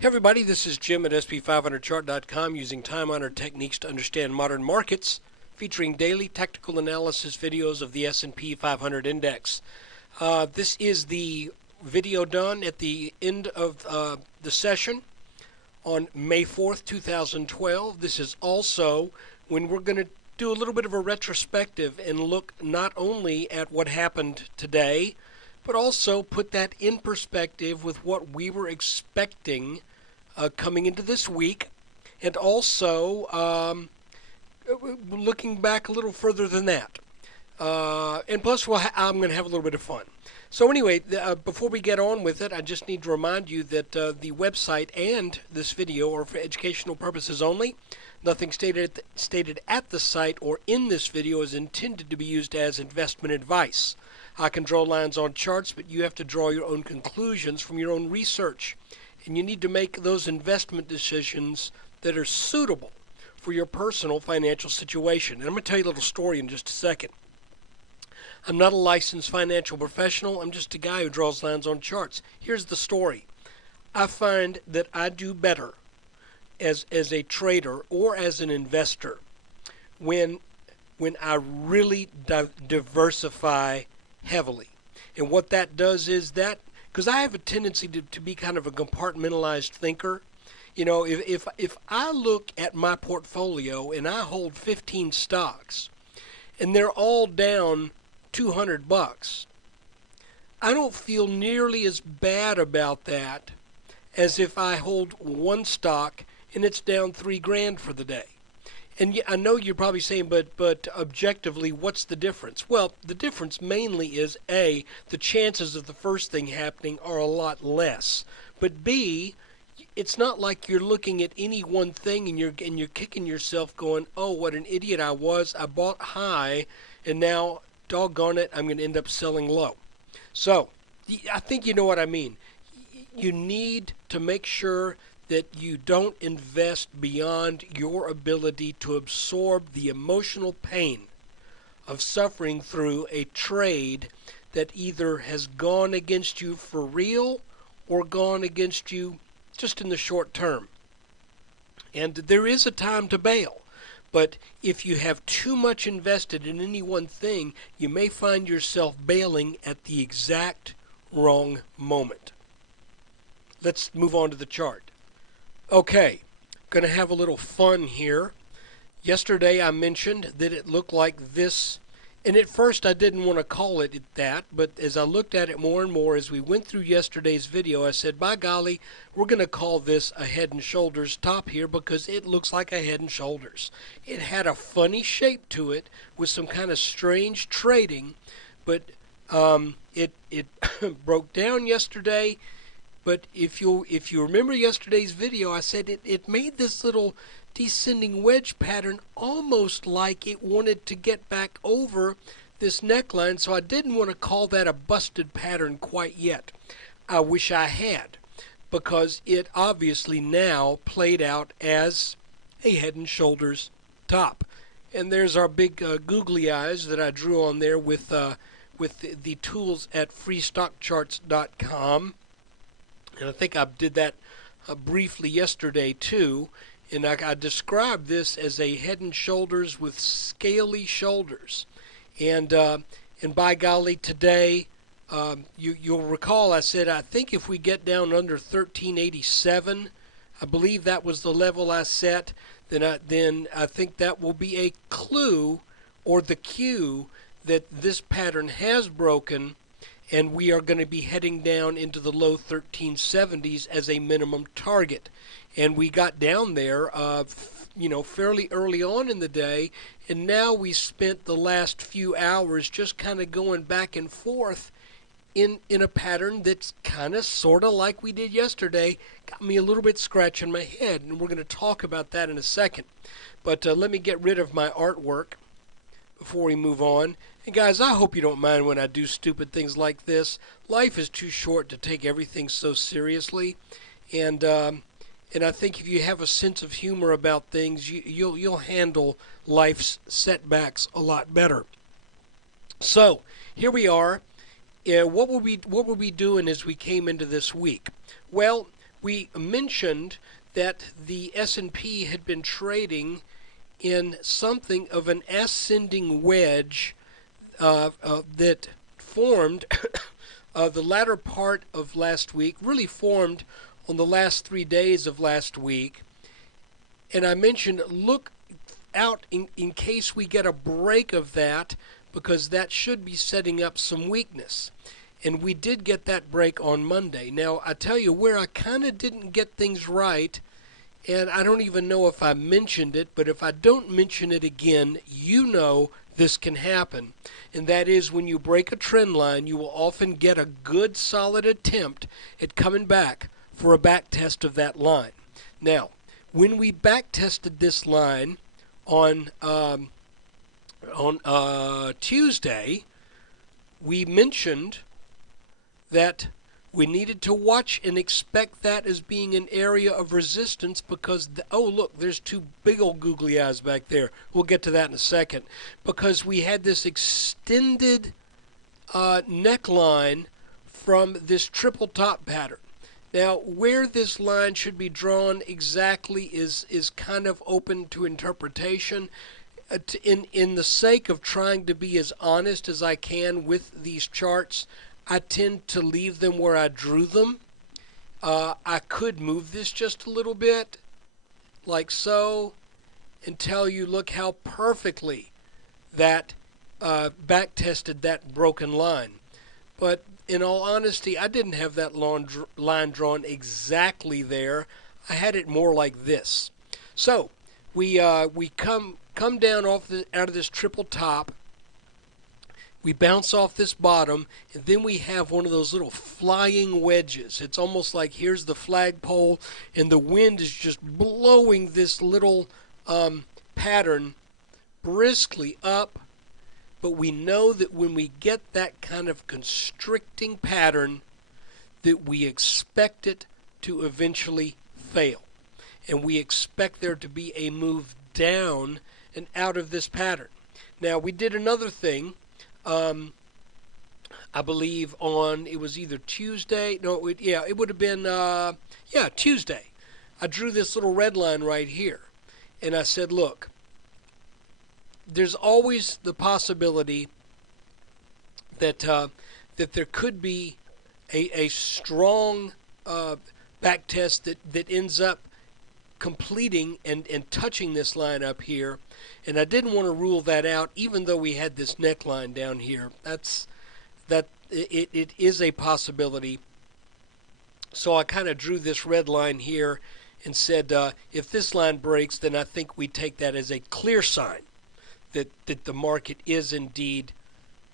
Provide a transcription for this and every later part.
Hey everybody, this is Jim at SP500chart.com using time-honored techniques to understand modern markets, featuring daily technical analysis videos of the S&P 500 index. This is the video done at the end of the session on May 4th, 2012. This is also when we're going to do a little bit of a retrospective and look not only at what happened today, but also put that in perspective with what we were expecting coming into this week, and also looking back a little further than that. And plus, I'm going to have a little bit of fun. So anyway, before we get on with it, I just need to remind you that the website and this video are for educational purposes only. Nothing stated at the site or in this video is intended to be used as investment advice. I can draw lines on charts, but you have to draw your own conclusions from your own research. And you need to make those investment decisions that are suitable for your personal financial situation. And I'm going to tell you a little story in just a second. I'm not a licensed financial professional. I'm just a guy who draws lines on charts. Here's the story. I find that I do better as a trader or as an investor when I really diversify heavily. And what that does is that, because I have a tendency to be kind of a compartmentalized thinker. You know, if I look at my portfolio and I hold 15 stocks and they're all down $200, I don't feel nearly as bad about that as if I hold one stock and it's down $3,000 for the day. And I know you're probably saying, but objectively, what's the difference? Well, the difference mainly is A, the chances of the first thing happening are a lot less. But B, it's not like you're looking at any one thing and you're kicking yourself going, oh, what an idiot I was. I bought high, and now, doggone it, I'm going to end up selling low. So, I think you know what I mean. You need to make sure that you don't invest beyond your ability to absorb the emotional pain of suffering through a trade that either has gone against you for real or gone against you just in the short term. And there is a time to bail. But if you have too much invested in any one thing, you may find yourself bailing at the exact wrong moment. Let's move on to the chart. Okay, going to have a little fun here. Yesterday I mentioned that it looked like this, and at first I didn't want to call it that, but as I looked at it more and more as we went through yesterday's video, I said, by golly, we're going to call this a head and shoulders top here because it looks like a head and shoulders. It had a funny shape to it with some kind of strange trading, but it broke down yesterday. But if you remember yesterday's video, I said it made this little descending wedge pattern almost like it wanted to get back over this neckline, so I didn't want to call that a busted pattern quite yet. I wish I had, because it obviously now played out as a head and shoulders top. And there's our big googly eyes that I drew on there with the tools at freestockcharts.com. And I think I did that briefly yesterday too. And I described this as a head and shoulders with scaly shoulders. And by golly, today, you'll recall I said I think if we get down under 1387, I believe that was the level I set, then I think that will be a clue or the cue that this pattern has broken, and we are going to be heading down into the low 1370s as a minimum target. And we got down there, fairly early on in the day, and now we spent the last few hours just kind of going back and forth in a pattern that's kind of sort of like we did yesterday. Got me a little bit scratching my head, and we're going to talk about that in a second. But let me get rid of my artwork before we move on. And guys, I hope you don't mind when I do stupid things like this. Life is too short to take everything so seriously, and I think if you have a sense of humor about things, you'll handle life's setbacks a lot better. So here we are. What were we doing as we came into this week? Well, we mentioned that the S&P had been trading in something of an ascending wedge that formed the latter part of last week, really formed on the last 3 days of last week. And I mentioned look out in case we get a break of that, because that should be setting up some weakness. And we did get that break on Monday. Now, I tell you where I kind of didn't get things right, and I don't even know if I mentioned it, but if I don't mention it again, you know this can happen. And that is when you break a trend line, you will often get a good solid attempt at coming back for a back test of that line. Now, when we back tested this line on Tuesday, we mentioned that we needed to watch and expect that as being an area of resistance because, oh look, there's two big old googly eyes back there. We'll get to that in a second. Because we had this extended neckline from this triple top pattern. Now, where this line should be drawn exactly is kind of open to interpretation. In the sake of trying to be as honest as I can with these charts, I tend to leave them where I drew them. I could move this just a little bit, like so, and tell you, look how perfectly that back tested that broken line. But in all honesty, I didn't have that line drawn exactly there. I had it more like this. So we come down out of this triple top. We bounce off this bottom, and then we have one of those little flying wedges. It's almost like here's the flagpole, and the wind is just blowing this little pattern briskly up. But we know that when we get that kind of constricting pattern, that we expect it to eventually fail. And we expect there to be a move down and out of this pattern. Now, we did another thing. I believe it was either Tuesday. No, it would have been, Tuesday. I drew this little red line right here. And I said, look, there's always the possibility that there could be a strong back test that ends up completing and touching this line up here. And I didn't want to rule that out, even though we had this neckline down here. It is a possibility. So I kind of drew this red line here and said, if this line breaks, then I think we take that as a clear sign that the market is indeed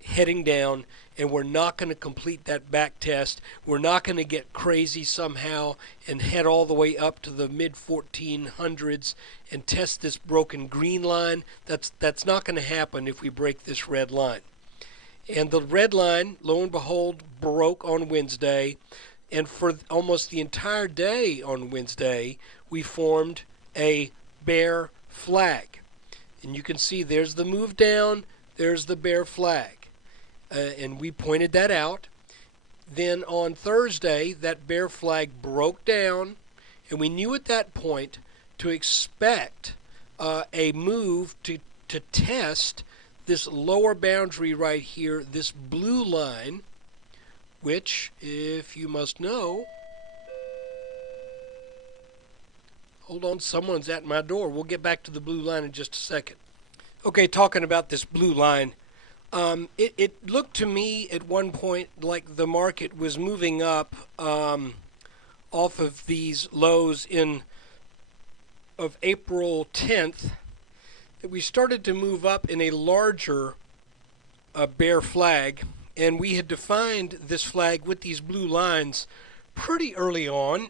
heading down, and we're not going to complete that back test. We're not going to get crazy somehow and head all the way up to the mid-1400s and test this broken green line. That's not going to happen if we break this red line. And the red line, lo and behold, broke on Wednesday. And for almost the entire day on Wednesday, we formed a bear flag. And you can see there's the move down, there's the bear flag. And we pointed that out. Then on Thursday, that bear flag broke down, and we knew at that point to expect a move to test this lower boundary right here, this blue line, which, if you must know, hold on, someone's at my door. We'll get back to the blue line in just a second. Okay, talking about this blue line. It looked to me at one point like the market was moving up off of these lows of April 10th, that we started to move up in a larger bear flag, and we had defined this flag with these blue lines pretty early on.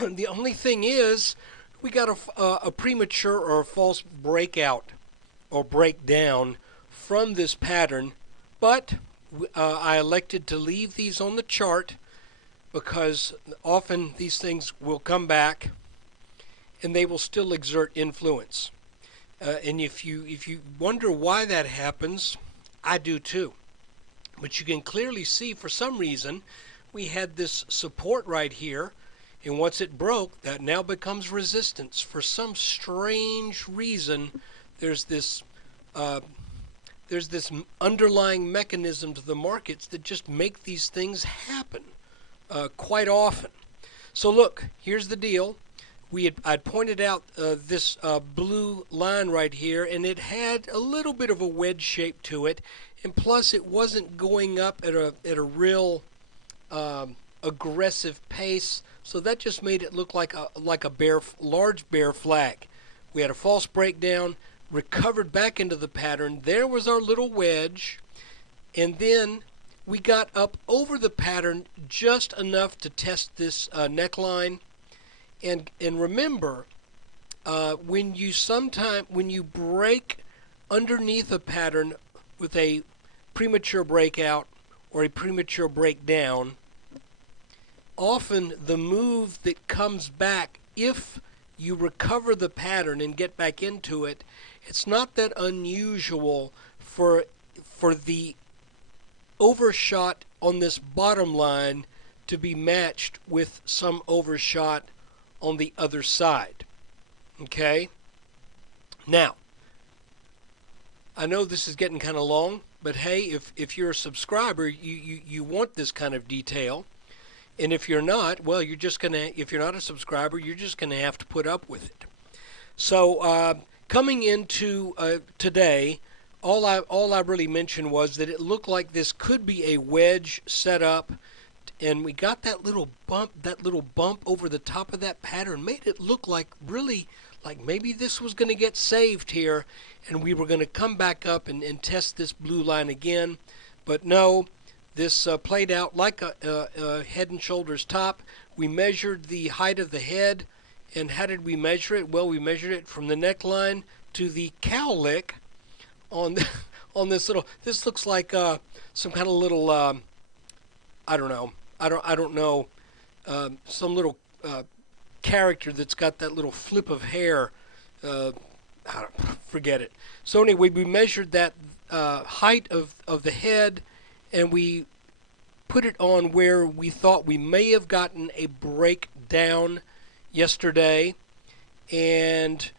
The only thing is we got a premature or a false breakout or breakdown from this pattern, but I elected to leave these on the chart because often these things will come back and they will still exert influence. And if you wonder why that happens, I do too. But you can clearly see for some reason we had this support right here, And once it broke, that now becomes resistance. For some strange reason, there's this uh, underlying mechanism to the markets that just make these things happen quite often. So look, here's the deal. I'd pointed out this blue line right here, and it had a little bit of a wedge shape to it, and plus it wasn't going up at a real aggressive pace, so that just made it look like a large bear flag. We had a false breakdown, recovered back into the pattern. There was our little wedge, and then we got up over the pattern just enough to test this neckline. And remember, when you break underneath a pattern with a premature breakout or a premature breakdown, often the move that comes back, if you recover the pattern and get back into it, it's not that unusual for the overshot on this bottom line to be matched with some overshot on the other side. Okay? Now, I know this is getting kind of long, but hey, if you're a subscriber, you want this kind of detail. And if you're not, well, if you're not a subscriber, you're just going to have to put up with it. So coming into today, all I really mentioned was that it looked like this could be a wedge setup, and we got that little bump over the top of that pattern, made it look like maybe this was going to get saved here, and we were going to come back up and test this blue line again. But no, this played out like a head and shoulders top. We measured the height of the head, and how did we measure it? Well, we measured it from the neckline to the cowlick on this little. This looks like some kind of little I don't know, some little character that's got that little flip of hair. Forget it. So anyway, we measured that height of the head, and we put it on where we thought we may have gotten a breakdown yesterday, and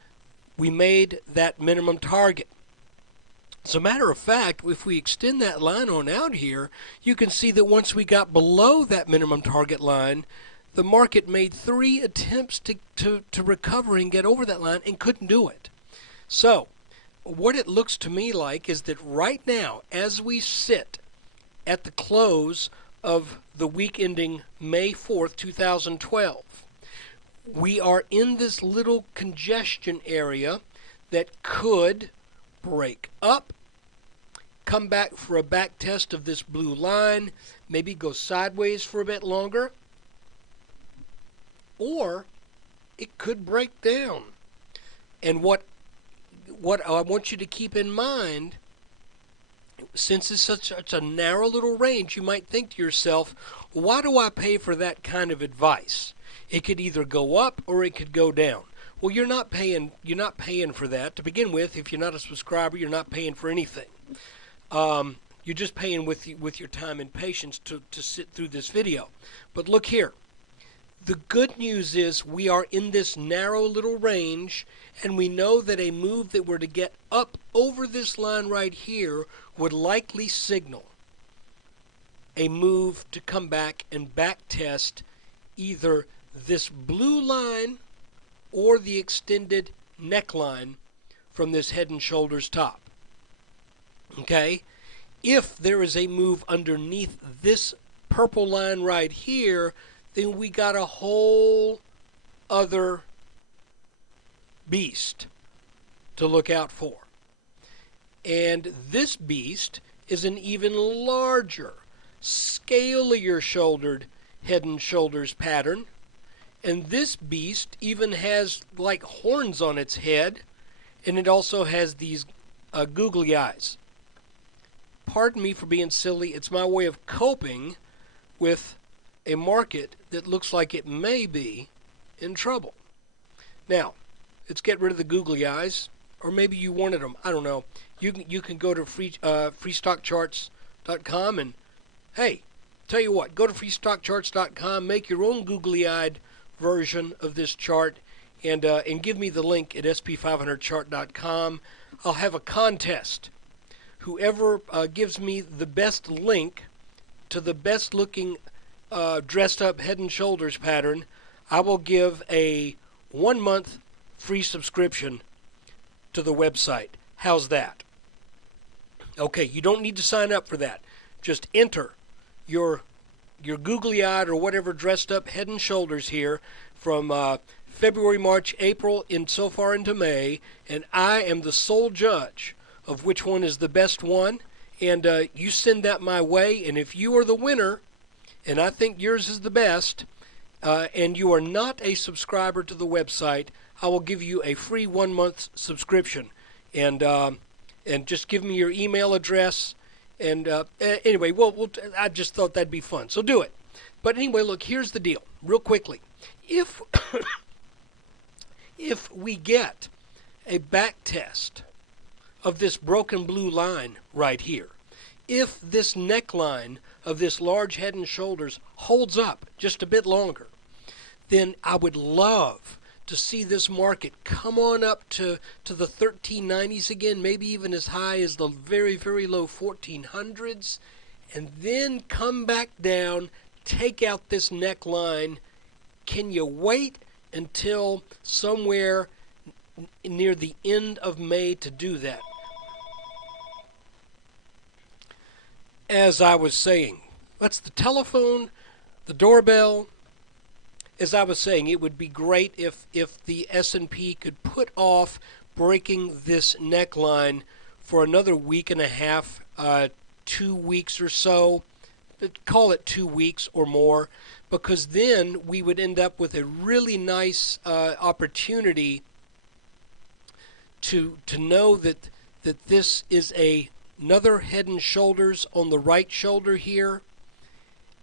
we made that minimum target. As a matter of fact, if we extend that line on out here, you can see that once we got below that minimum target line, the market made 3 attempts to recover and get over that line and couldn't do it. So what it looks to me like is that right now, as we sit at the close of the week ending May 4th, 2012, we are in this little congestion area that could break up, come back for a back test of this blue line, maybe go sideways for a bit longer, or it could break down. And what I want you to keep in mind, since it's such a narrow little range, you might think to yourself, why do I pay for that kind of advice? It could either go up or it could go down. Well, you're not paying for that to begin with. If you're not a subscriber, you're not paying for anything. You're just paying with your time and patience to sit through this video. But look here. The good news is we are in this narrow little range, and we know that a move that were to get up over this line right here would likely signal a move to come back and back test either this blue line or the extended neckline from this head and shoulders top. Okay? If there is a move underneath this purple line right here, then we got a whole other beast to look out for. And this beast is an even larger, scalier shouldered head and shoulders pattern. And this beast even has like horns on its head, and it also has these googly eyes. Pardon me for being silly. It's my way of coping with a market that looks like it may be in trouble. Now, let's get rid of the googly eyes, or maybe you wanted them. I don't know. You can go to freestockcharts.com and, hey, tell you what, go to freestockcharts.com, make your own googly-eyed version of this chart and give me the link at sp500chart.com. I'll have a contest. Whoever gives me the best link to the best looking dressed up head and shoulders pattern, I will give a 1 month free subscription to the website. How's that? Okay, you don't need to sign up for that. Just enter your googly eyed or whatever dressed up head and shoulders here from February, March, April, and so far into May, and I am the sole judge of which one is the best one, and you send that my way, and if you are the winner, and I think yours is the best, and you are not a subscriber to the website, I will give you a free 1 month subscription, and just give me your email address, and anyway, I just thought that'd be fun, so do it. But anyway, look, here's the deal, real quickly. If if we get a back test of this broken blue line right here, if this neckline of this large head and shoulders holds up just a bit longer, then I would love to see this market come on up to the 1390s again, maybe even as high as the very, very low 1400s, and then come back down, take out this neckline. Can you wait until somewhere near the end of May to do that? As I was saying, that's the telephone, the doorbell. As I was saying, it would be great if the S&P could put off breaking this neckline for another week and a half, 2 weeks or so. Call it 2 weeks or more, because then we would end up with a really nice opportunity to know that this is another head and shoulders on the right shoulder here,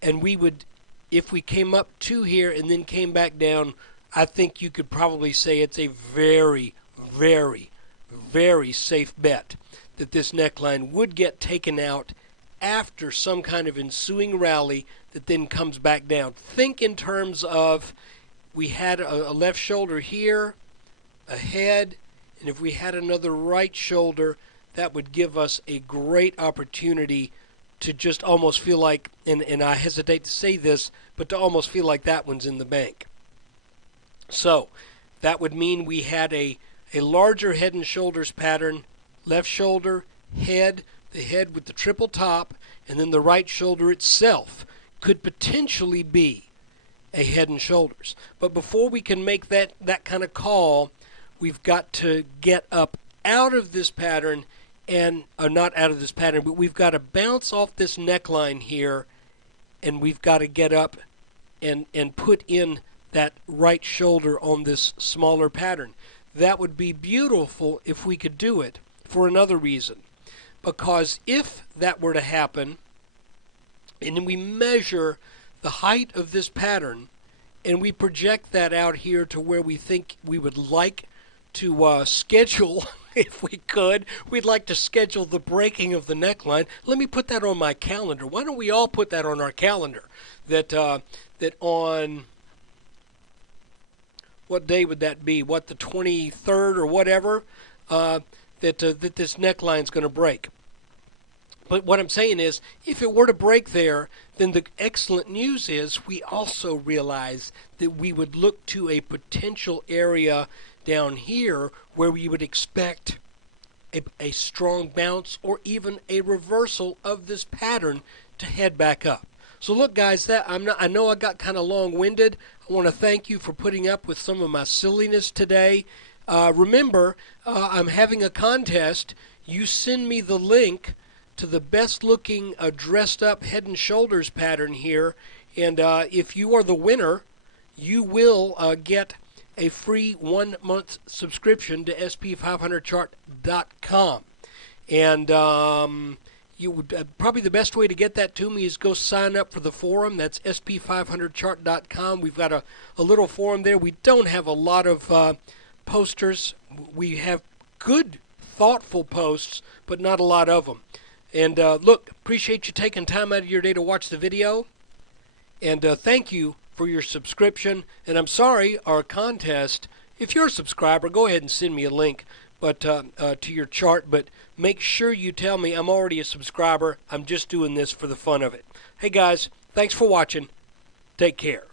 and we would, if we came up to here and then came back down, I think you could probably say it's a very, very, very safe bet that this neckline would get taken out after some kind of ensuing rally that then comes back down. Think in terms of, we had a left shoulder here, a head, and if we had another right shoulder, that would give us a great opportunity to just almost feel like, and I hesitate to say this, but to almost feel like that one's in the bank. So that would mean we had a larger head and shoulders pattern, left shoulder, head, the head with the triple top, and then the right shoulder itself could potentially be a head and shoulders. But before we can make that kind of call, we've got to get up out of this pattern, and not out of this pattern, but we've got to bounce off this neckline here, and we've got to get up and put in that right shoulder on this smaller pattern. That would be beautiful if we could do it for another reason. Because if that were to happen, and then we measure the height of this pattern, and we project that out here to where we think we would like to schedule, if we could, we'd like to schedule the breaking of the neckline. Let me put that on my calendar. Why don't we all put that on our calendar? That on, what day would that be? What, the 23rd or whatever? That this neckline's going to break. But what I'm saying is, if it were to break there, then the excellent news is we also realize that we would look to a potential area down here where we would expect a strong bounce or even a reversal of this pattern to head back up. So look, guys, I know I got kind of long-winded. I want to thank you for putting up with some of my silliness today. Remember, I'm having a contest. You send me the link to the best looking dressed up head and shoulders pattern here, and if you are the winner, you will get a free 1 month subscription to sp500chart.com. And you would probably the best way to get that to me is go sign up for the forum. That's sp500chart.com. We've got a little forum there. We don't have a lot of posters. We have good, thoughtful posts, but not a lot of them. And look, appreciate you taking time out of your day to watch the video. And thank you for your subscription. And I'm sorry, our contest, if you're a subscriber, go ahead and send me a link to your chart, but make sure you tell me I'm already a subscriber. I'm just doing this for the fun of it. Hey guys, thanks for watching. Take care.